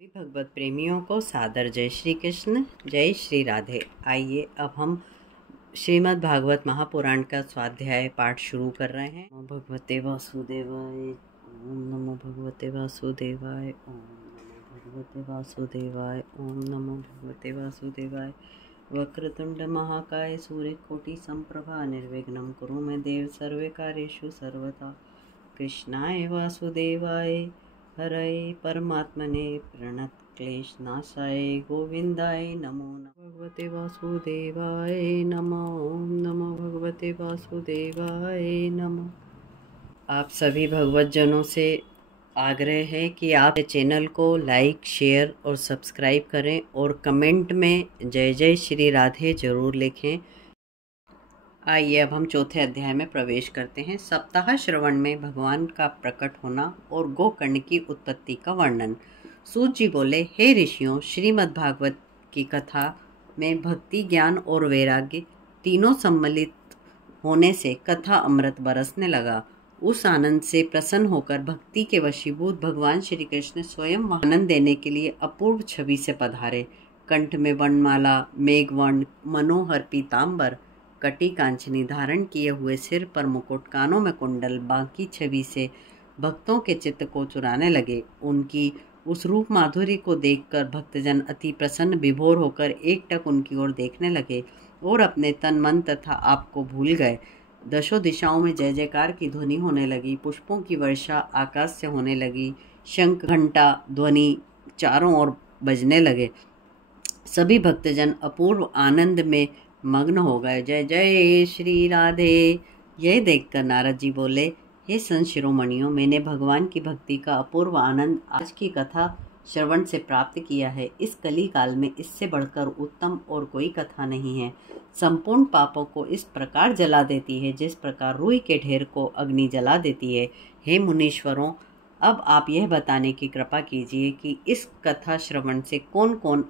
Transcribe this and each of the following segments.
सभी भगवत प्रेमियों को सादर जय श्री कृष्ण, जय श्री राधे। आइए अब हम श्रीमद् भागवत महापुराण का स्वाध्याय पाठ शुरू कर रहे हैं। ओम भगवते वासुदेवाय, ओम नमो भगवते वासुदेवाय, ओम नमो भगवते वासुदेवाय, ओम नमो भगवते वासुदेवाय। वक्रतुंड महाकाय सूर्यकोटि संप्रभा निर्विघ्नं कुरु मे देव सर्वे कार्येषु सर्वदा। कृष्णाय वासुदेवाय हरये परमात्मने प्रणत क्लेशनाशाय गोविंदाय नमो नमः। भगवते वासुदेवाय नमो, ओम नमो भगवते वासुदेवाय नमो। आप सभी भगवतजनों से आग्रह है कि आप चैनल को लाइक, शेयर और सब्सक्राइब करें और कमेंट में जय जय श्री राधे जरूर लिखें। आइए अब हम चौथे अध्याय में प्रवेश करते हैं। सप्ताह श्रवण में भगवान का प्रकट होना और गोकर्ण की उत्पत्ति का वर्णन। सूत जी बोले, हे ऋषियों, श्रीमद् भागवत की कथा में भक्ति, ज्ञान और वैराग्य तीनों सम्मिलित होने से कथा अमृत बरसने लगा। उस आनंद से प्रसन्न होकर भक्ति के वशीभूत भगवान श्री कृष्ण स्वयं आनंद देने के लिए अपूर्व छवि से पधारे। कंठ में वर्णमाला, मेघवर्ण, मनोहर पीताम्बर, कटी कांचनी धारण किए हुए, सिर पर मुकुट, कानों में कुंडल, बांकी छवि से भक्तों के चित्त को चुराने लगे। उनकी उस रूप माधुर्य को देखकर भक्तजन अति प्रसन्न विभोर होकर एकटक उनकी ओर देखने लगे और अपने तन मन तथा आप को भूल गए। दशों दिशाओं में जय जयकार की ध्वनि होने लगी, पुष्पों की वर्षा आकाश से होने लगी, शंख घंटा ध्वनि चारों ओर बजने लगे। सभी भक्तजन अपूर्व आनंद में मग्न हो गए। जय जय श्री राधे। यह देखकर नारद जी बोले, हे संत शिरोमणियों, मैंने भगवान की भक्ति का अपूर्व आनंद आज की कथा श्रवण से प्राप्त किया है। इस कली काल में इससे बढ़कर उत्तम और कोई कथा नहीं है। संपूर्ण पापों को इस प्रकार जला देती है जिस प्रकार रुई के ढेर को अग्नि जला देती है। हे मुनीश्वरों, अब आप यह बताने की कृपा कीजिए कि इस कथा श्रवण से कौन कौन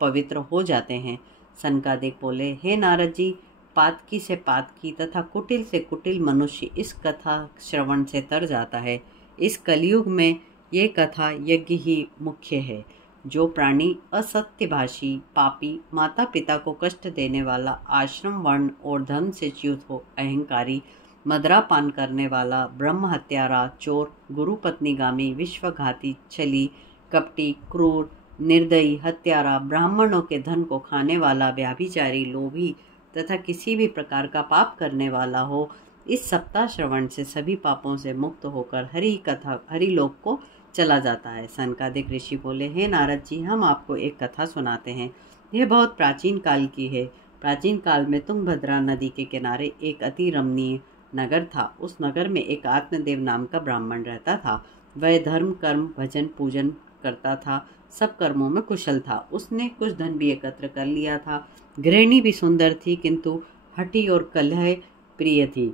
पवित्र हो जाते हैं। सनकादिक बोले, हे नारद जी, पातकी से पातकी तथा कुटिल से कुटिल मनुष्य इस कथा श्रवण से तर जाता है। इस कलयुग में ये कथा यज्ञ ही मुख्य है। जो प्राणी असत्यभाषी, पापी, माता पिता को कष्ट देने वाला, आश्रम, वर्ण और धर्म से च्युत हो, अहंकारी, मदरापान करने वाला, ब्रह्म हत्यारा, चोर, गुरु पत्नीगामी, विश्वघाती, छली, कपटी, क्रूर, निर्दयी, हत्यारा, ब्राह्मणों के धन को खाने वाला, व्याभिचारी, लोभी तथा किसी भी प्रकार का पाप करने वाला हो, इस सप्ताह श्रवण से सभी पापों से मुक्त होकर हरि लोक को चला जाता है। सनकादिक ऋषि बोले, हे नारद जी, हम आपको एक कथा सुनाते हैं। यह बहुत प्राचीन काल की है। प्राचीन काल में तुंगभद्रा नदी के किनारे एक अति रमणीय नगर था। उस नगर में एक आत्मदेव नाम का ब्राह्मण रहता था। वह धर्म, कर्म, भजन, पूजन करता था, सब कर्मों में कुशल था। उसने कुछ धन भी एकत्र कर लिया था। गृहिणी भी सुंदर थी, किंतु हठी और कलह प्रिय थी।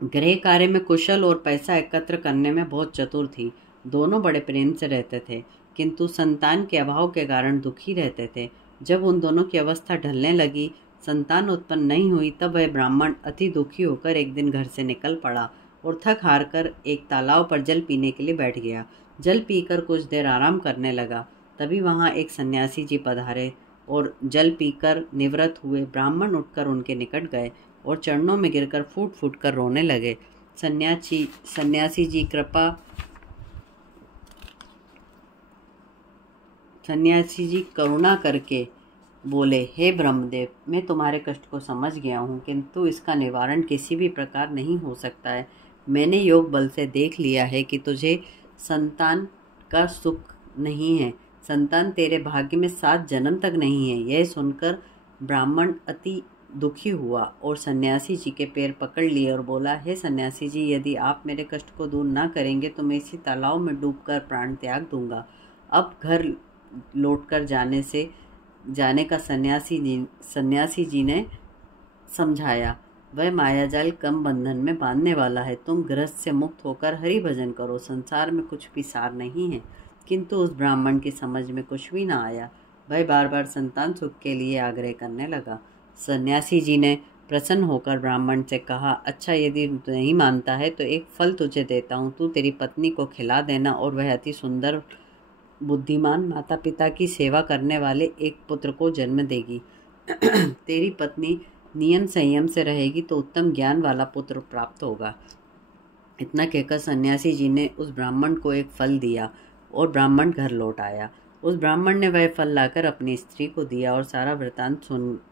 गृह कार्य में कुशल और पैसा एकत्र करने में बहुत चतुर थी। दोनों बड़े प्रेम से रहते थे, किंतु संतान के अभाव के कारण दुखी रहते थे। जब उन दोनों की अवस्था ढलने लगी, संतान उत्पन्न नहीं हुई, तब वह ब्राह्मण अति दुखी होकर एक दिन घर से निकल पड़ा और थक हार कर एक तालाब पर जल पीने के लिए बैठ गया। जल पीकर कुछ देर आराम करने लगा। तभी वहां एक सन्यासी जी पधारे और जल पीकर निवृत्त हुए। ब्राह्मण उठकर उनके निकट गए और चरणों में गिरकर फूट फूट कर रोने लगे। सन्यासी जी करुणा करके बोले, हे ब्रह्मदेव, मैं तुम्हारे कष्ट को समझ गया हूँ, किंतु इसका निवारण किसी भी प्रकार नहीं हो सकता है। मैंने योग बल से देख लिया है कि तुझे संतान का सुख नहीं है। संतान तेरे भाग्य में 7 जन्म तक नहीं है। यह सुनकर ब्राह्मण अति दुखी हुआ और सन्यासी जी के पैर पकड़ लिए और बोला, हे सन्यासी जी, यदि आप मेरे कष्ट को दूर ना करेंगे तो मैं इसी तालाब में डूबकर प्राण त्याग दूंगा। अब घर लौटकर जाने का सन्यासी जी ने समझाया। वह मायाजाल कम बंधन में बांधने वाला है। तुम गृहस्थ से मुक्त होकर हरि भजन करो। संसार में कुछ भी सार नहीं है। किंतु उस ब्राह्मण की समझ में कुछ भी ना आया। वह बार बार संतान सुख के लिए आग्रह करने लगा। सन्यासी जी ने प्रसन्न होकर ब्राह्मण से कहा, अच्छा, यदि तू नहीं मानता है तो एक फल तुझे देता हूँ। तू तेरी पत्नी को खिला देना और वह अति सुंदर बुद्धिमान माता पिता की सेवा करने वाले एक पुत्र को जन्म देगी। तेरी पत्नी नियम संयम से रहेगी तो उत्तम ज्ञान वाला पुत्र प्राप्त होगा। इतना कहकर सन्यासी जी ने उस ब्राह्मण को एक फल दिया और ब्राह्मण घर लौट आया। उस ब्राह्मण ने वह फल लाकर अपनी स्त्री को दिया और सारा वृतांत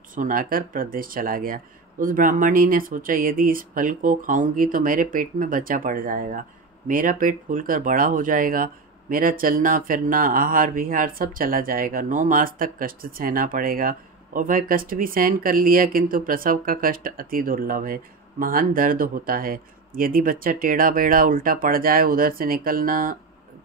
सुनाकर प्रदेश चला गया। उस ब्राह्मणी ने सोचा, यदि इस फल को खाऊंगी तो मेरे पेट में बच्चा पड़ जाएगा, मेरा पेट फूलकर बड़ा हो जाएगा, मेरा चलना फिरना आहार विहार सब चला जाएगा, 9 मास तक कष्ट सहना पड़ेगा। और वह कष्ट भी सहन कर लिया, किंतु प्रसव का कष्ट अति दुर्लभ है, महान दर्द होता है। यदि बच्चा टेढ़ा बेढ़ा उल्टा पड़ जाए, उधर से निकलना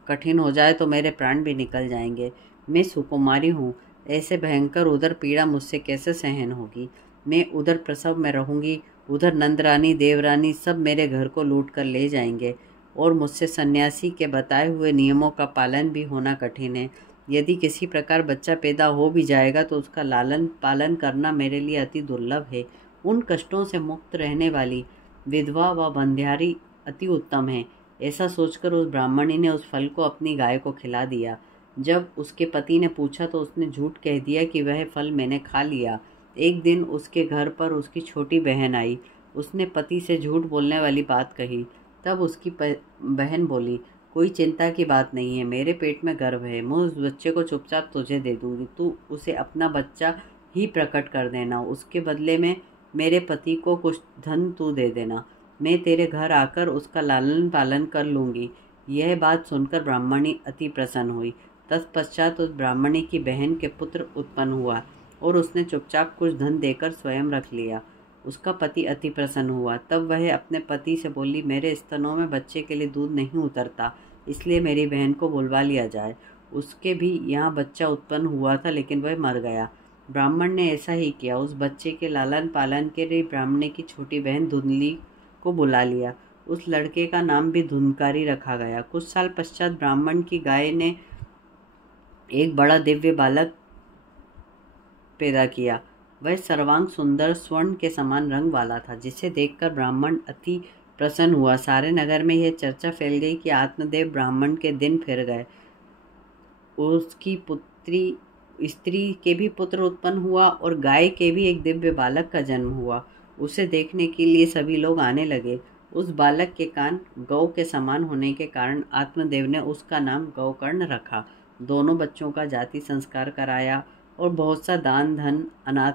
कठिन हो जाए तो मेरे प्राण भी निकल जाएंगे। मैं सुकुमारी हूँ, ऐसे भयंकर उधर पीड़ा मुझसे कैसे सहन होगी। मैं उधर प्रसव में रहूँगी, उधर नंदरानी देवरानी सब मेरे घर को लूट कर ले जाएंगे और मुझसे सन्यासी के बताए हुए नियमों का पालन भी होना कठिन है। यदि किसी प्रकार बच्चा पैदा हो भी जाएगा तो उसका लालन पालन करना मेरे लिए अति दुर्लभ है। उन कष्टों से मुक्त रहने वाली विधवा व बंध्यारी अति उत्तम है। ऐसा सोचकर उस ब्राह्मणी ने उस फल को अपनी गाय को खिला दिया। जब उसके पति ने पूछा तो उसने झूठ कह दिया कि वह फल मैंने खा लिया। एक दिन उसके घर पर उसकी छोटी बहन आई। उसने पति से झूठ बोलने वाली बात कही। तब उसकी बहन बोली, कोई चिंता की बात नहीं है, मेरे पेट में गर्भ है, मैं उस बच्चे को चुपचाप तुझे दे दूंगी, तू उसे अपना बच्चा ही प्रकट कर देना, उसके बदले में मेरे पति को कुछ धन तू दे देना, मैं तेरे घर आकर उसका लालन पालन कर लूँगी। यह बात सुनकर ब्राह्मणी अति प्रसन्न हुई। तत्पश्चात उस ब्राह्मणी की बहन के पुत्र उत्पन्न हुआ और उसने चुपचाप कुछ धन देकर स्वयं रख लिया। उसका पति अति प्रसन्न हुआ। तब वह अपने पति से बोली, मेरे स्तनों में बच्चे के लिए दूध नहीं उतरता, इसलिए मेरी बहन को बुलवा लिया जाए। उसके भी यहाँ बच्चा उत्पन्न हुआ था, लेकिन वह मर गया। ब्राह्मण ने ऐसा ही किया। उस बच्चे के लालन पालन के लिए ब्राह्मण की छोटी बहन धुंधली को बुला लिया। उस लड़के का नाम भी धुंधकारी रखा गया। कुछ साल पश्चात ब्राह्मण की गाय ने एक बड़ा दिव्य बालक पैदा किया। वह सर्वांग सुंदर स्वर्ण के समान रंग वाला था, जिसे देखकर ब्राह्मण अति प्रसन्न हुआ। सारे नगर में यह चर्चा फैल गई कि आत्मदेव ब्राह्मण के दिन फिर गए। उसकी स्त्री के भी पुत्र उत्पन्न हुआ और गाय के भी एक दिव्य बालक का जन्म हुआ। उसे देखने के लिए सभी लोग आने लगे। उस बालक के कान गौ के समान होने के कारण आत्मदेव ने उसका नाम गौकर्ण रखा। दोनों बच्चों का जाति संस्कार कराया और बहुत सा दान धन अनाथ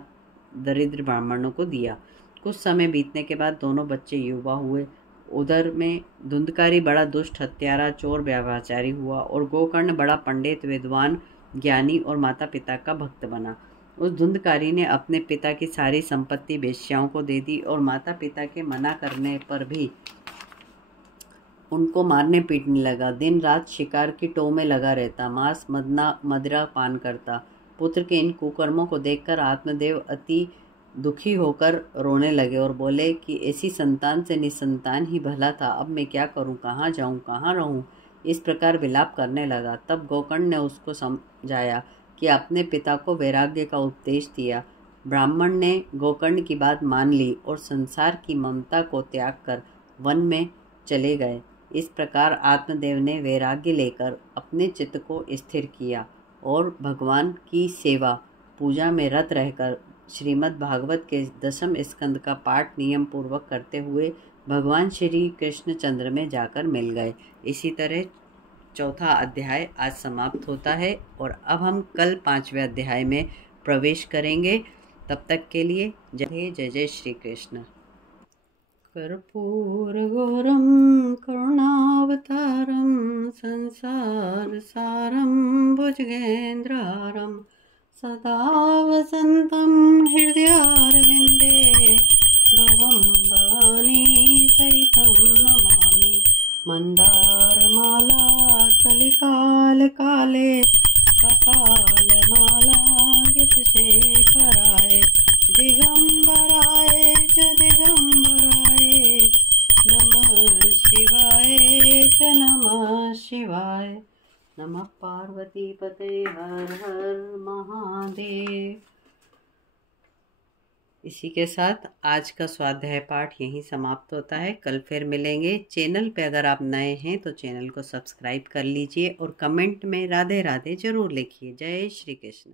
दरिद्र ब्राह्मणों को दिया। कुछ समय बीतने के बाद दोनों बच्चे युवा हुए। उधर में धुंधकारी बड़ा दुष्ट हत्यारा चोर व्यभिचारी हुआ और गोकर्ण बड़ा पंडित विद्वान ज्ञानी और माता पिता का भक्त बना। उस धुंधकारी ने अपने पिता की सारी संपत्ति वेश्याओं को दे दी और माता पिता के मना करने पर भी उनको मारने पीटने लगा। दिन रात शिकार की टो में लगा रहता, मांस मदिरा पान करता। पुत्र के इन कुकर्मों को देखकर आत्मदेव अति दुखी होकर रोने लगे और बोले कि ऐसी संतान से निसंतान ही भला था। अब मैं क्या करूं, कहाँ जाऊं, कहाँ रहूं। इस प्रकार विलाप करने लगा। तब गोकर्ण ने उसको समझाया कि अपने पिता को वैराग्य का उपदेश दिया। ब्राह्मण ने गोकर्ण की बात मान ली और संसार की ममता को त्याग कर वन में चले गए। इस प्रकार आत्मदेव ने वैराग्य लेकर अपने चित्त को स्थिर किया और भगवान की सेवा पूजा में रत रहकर श्रीमद् भागवत के 10वें स्कंद का पाठ नियम पूर्वक करते हुए भगवान श्री कृष्णचंद्र में जाकर मिल गए। इसी तरह चौथा अध्याय आज समाप्त होता है और अब हम कल 5वें अध्याय में प्रवेश करेंगे। तब तक के लिए जय जय श्री कृष्ण। कर्पूरगौरं करुणावतारं संसारसारं भुजगेन्द्रहारं सदा वसन्तं हृदयारविन्दे भवं भवानी सहितं नमामि। मन्दारमाला कलिकालकाले कपालमाला गीतशेखराय दिगंबराय च दिगंबराय नमः शिवाय च नमः शिवाय। नमः पार्वतीपते हर हर महादेव। इसी के साथ आज का स्वाध्याय पाठ यहीं समाप्त होता है। कल फिर मिलेंगे। चैनल पे अगर आप नए हैं तो चैनल को सब्सक्राइब कर लीजिए और कमेंट में राधे राधे जरूर लिखिए। जय श्री कृष्ण।